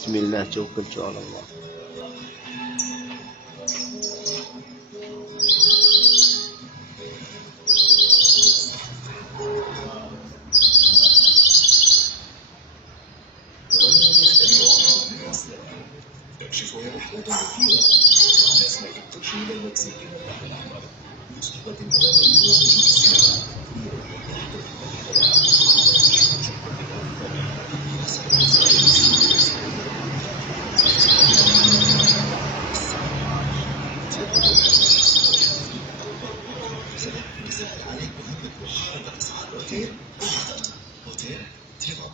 بسم الله توكلت على الله. تكشف رحلة مثيرة عن أسماء الترشيد المكسيكي والبحر الأحمر مسقطة هذا اليوم في السينما سهل عليك مهمة محاربة أسعار الأوتيل واخترت هوتيل تريفاغو.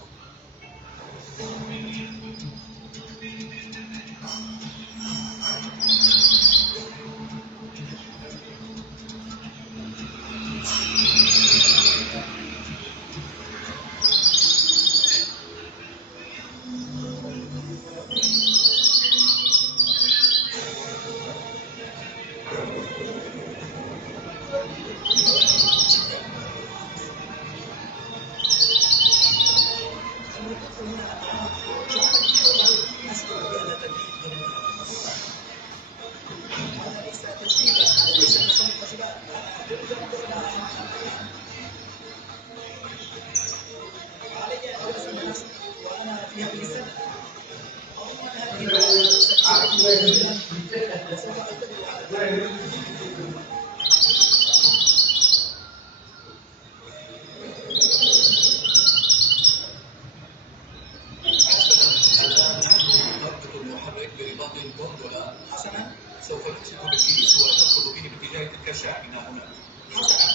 حسنا سوف نمسك بالكيس وندخل به باتجاه تلك الشاحنة هناك. حسنا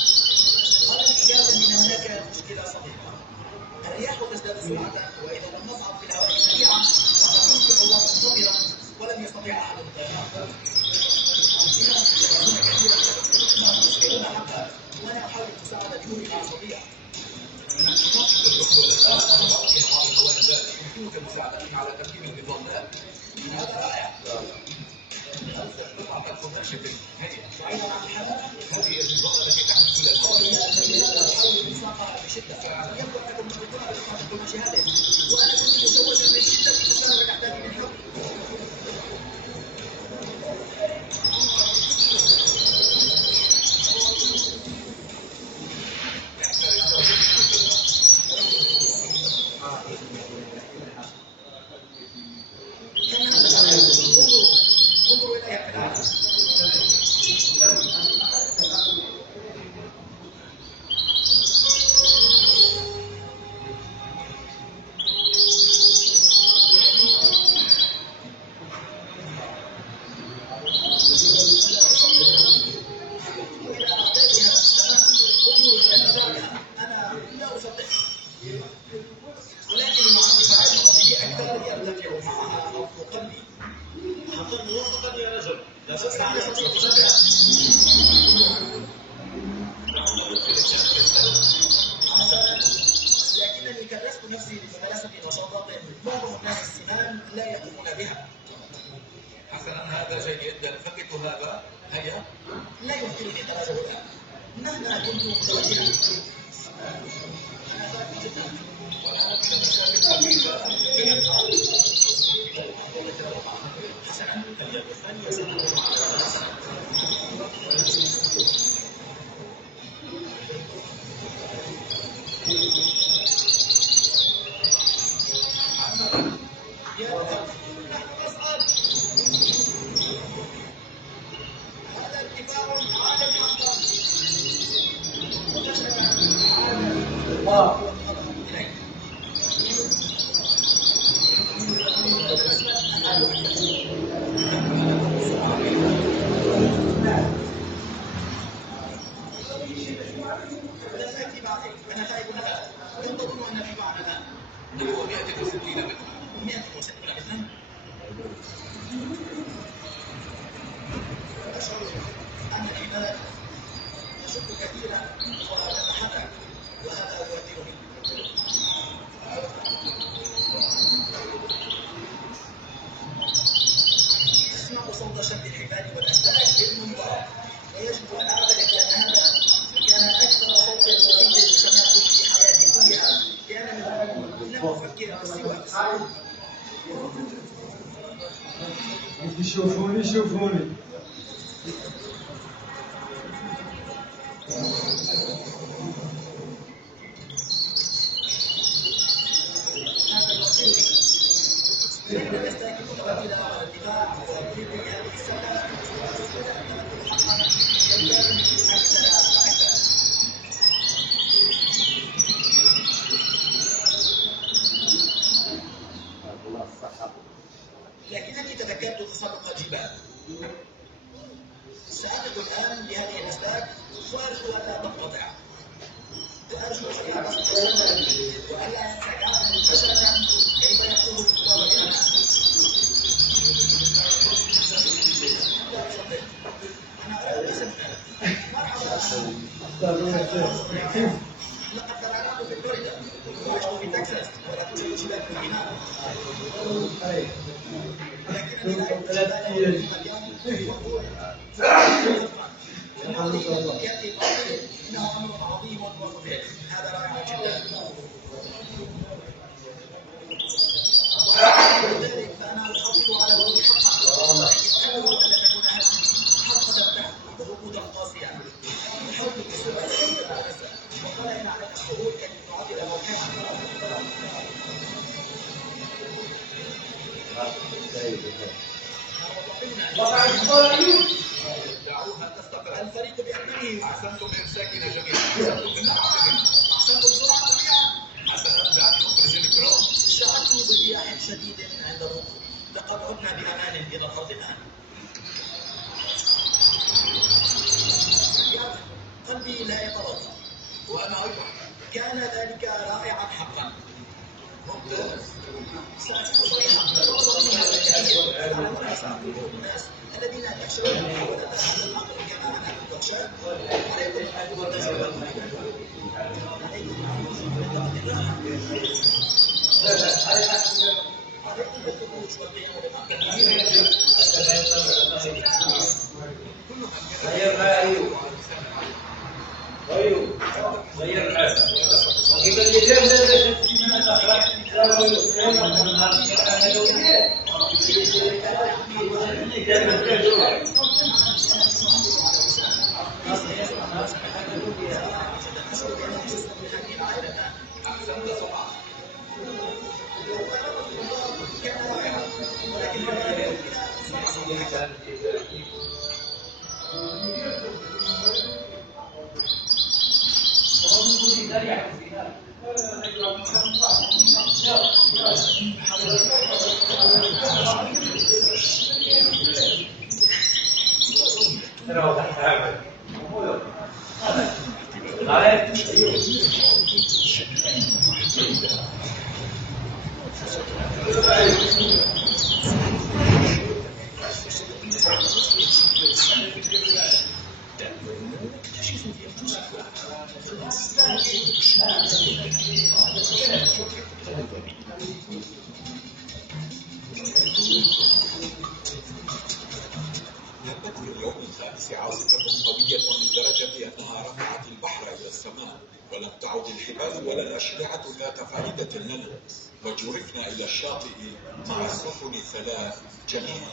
قال الإجابة من هناك مشكلة صغيرة. الرياح تزداد سرعة وإذا لم نصعد في الهواء سريعا فقد يصبح الوضع مضطربا ولن يستطيع أحد الطيران. كثيرا حتى وأنا أحاول مساعدة جهودي العصبية. يمكنك مساعدتي على تركيب النظام ده. هذا رائع. قطعة الفضاء شكل هيا بعيدا عن الحمام هذه النظام التي تحدث إلى الأرض إطلاقها بشدة يبدو أنكم تحبون بإطلاق المشاهدة وأنا كنت مشوشا من شدة فصار تحتاج من حب. انظروا إليها في الأعلى. أنا لا أصدق ولكن المعرفة به أكثر يرتفع معها أفق قلبي. أعطني موافقا يا رجل لا شك على صديقي حسنا لكنني كرست نفسي لممارسة نشاطات معظم الناس السمان لا يقومون بها. حسنا هذا جيد فكت هذا هيا لا يمكنني التراجع الآن مهما كنت متوجها. حسنا هذا ارتفاع عالي حقا. أنا خائف الآن. هل تظن أن في بعض الآن؟ نحو 160 مترا. 160 مترا؟ أشعر أنني ملك أشك كثيرا وأتحرك وهذا يوترني. شوفوني شوفوني. لكنني تذكرت تسابق الجبال. سأقف الآن بهذه الأسلاك وأرجو ألا تنقطع. أرجو أن تصل وألا ينسى كافة فشلة كيف يخوض الكتاب الأمام. لا تصدق، أنا أرى اسم مرحبا. لقد تابعناه في فلوريدا وعشت في تكساس ولا توجد جبال في الميناء. لكنني لا أعرف اليوم يأتي قائل إنه أمر عظيم ومفيد. هذا رائع جدا. ولذلك فأنا أحافظ على الوجود حقا، لكن أدعو أن تكون هذه حلقة تحت الركود القاسية. حاولت السؤال كيف أتنسى وقال إن عليك الصعود كي تعدل موقعها. دعوها تستقر الفريق بأكمله. أحسنتم بإمساكنا جميعا. أحسنتم بتحققنا. أحسنتم بسرعة سريعة. حسنا بعد مخرج الكرام. شعرت بارتياح شديد عند الركوب. لقد عدنا بأمان إلى الأرض الآن. قلبي لا يتوقف وأنا أيضا. كان ذلك رائعا حقا. ممتاز. سأكون صريحا. الناس الذين يخشون محاولة أخذ الأمر كما أنا كنت أخشى. عليكم أن تكونوا تجربة. عليكم بالخروج والقيام بمكانها. هبت في اليوم الخامس عاصفة قوية لدرجة أنها رفعت البحر إلى السماء، ولم تعد الحبال ولا الأشرعة ذات فائدة لنا، وجرفنا إلى الشاطئ مع السفن الثلاث جميعا.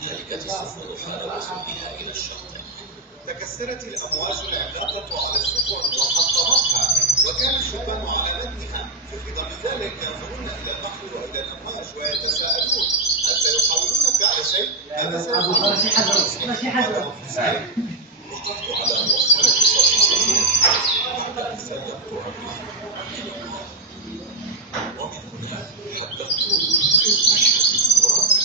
هلكت السفن حال وصولها إلى الشاطئ. تكسرت الأمواج العملاقة على السفن وحطمتها، وكان الشبان على متنها في خضم ذلك ينظرون إلى البحر وإلى الأمواج ويتساءلون هل سيحاولون فعل شيء؟ هذا سيحاولون وقفت على مؤخرة صفين بعد أن سلمت أمري، ومن هنا حدثت في المشهد الخرافي.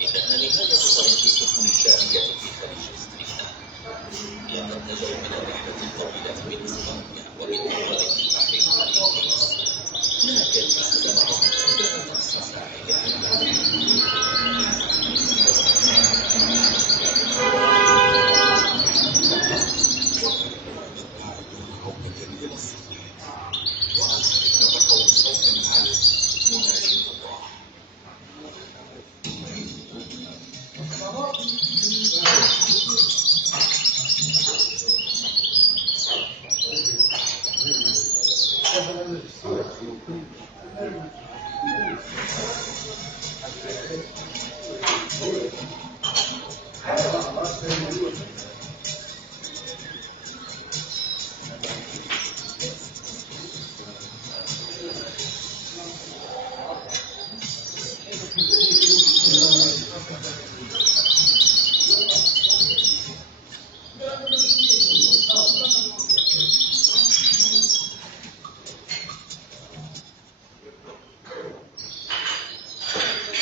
إنها نهاية طريق السفن الشامية في خليج استرينا. لقد نجوا من الرحلة الطويلة من إسبانيا ومن طريق البحر القريب، لكن أحزنهم عندما تأسى ساحلهم. وآخرين بقوا بصوت عالٍ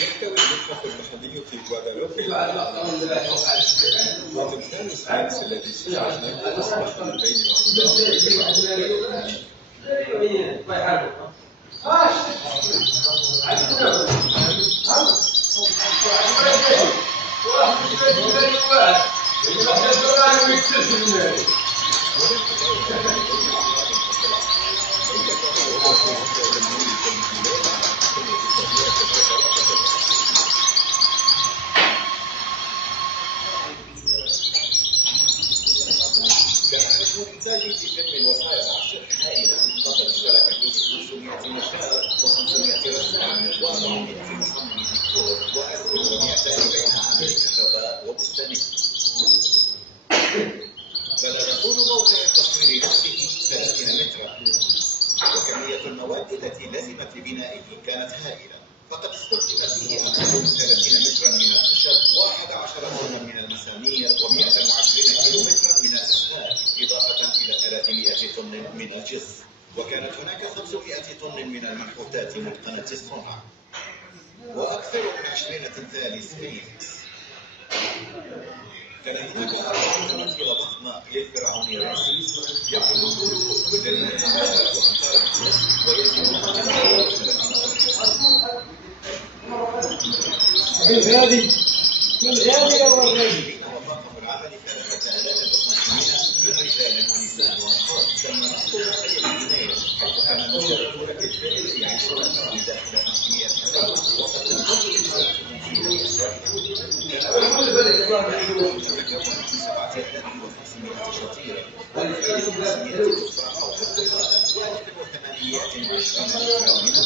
يحتوي المتحف المحلي في غوادالوب وتمثال السفنكس الذي استخرجناه أصبح من بين إنتاج في فيلم الوصايا العشر هائلة فقد اشترك فيه 500 مشاهد و500 رسام و400 مصمم ديكور و1200 بين عامل كهرباء وبستاني. بلغ طول موقع التصوير نفسه 30 مترا، وكمية المواد التي لزمت لبنائه كانت هائلة، فقد استخدم فيه أكثر من 30 مترا من الخشب و11 طنا من المسامير و120 كيلومترا من الأسلاك، إضافة إلى 300 طن من الجص، وكانت هناك 500 طن من المنحوتات متقنة الصنع، وأكثر من 20 تمثال سفينكس. كان هناك 4 تماثيل ضخمة للفرعون رمسيس يبلغ طوله بالدليل 10 أمتار ويزن 29 وطاقم العمل 3500 من رجال ونساء وأطفال. تم نصب تخيل البناية حيث كان المشاركون في الفيلم يعيشون في داخل 500 فريق، وقد تنقضي رسالتهم في بأسرارهم. تتكون من 7500 شطيرة و2500 تفاحة وفرقها و1820 مترا منها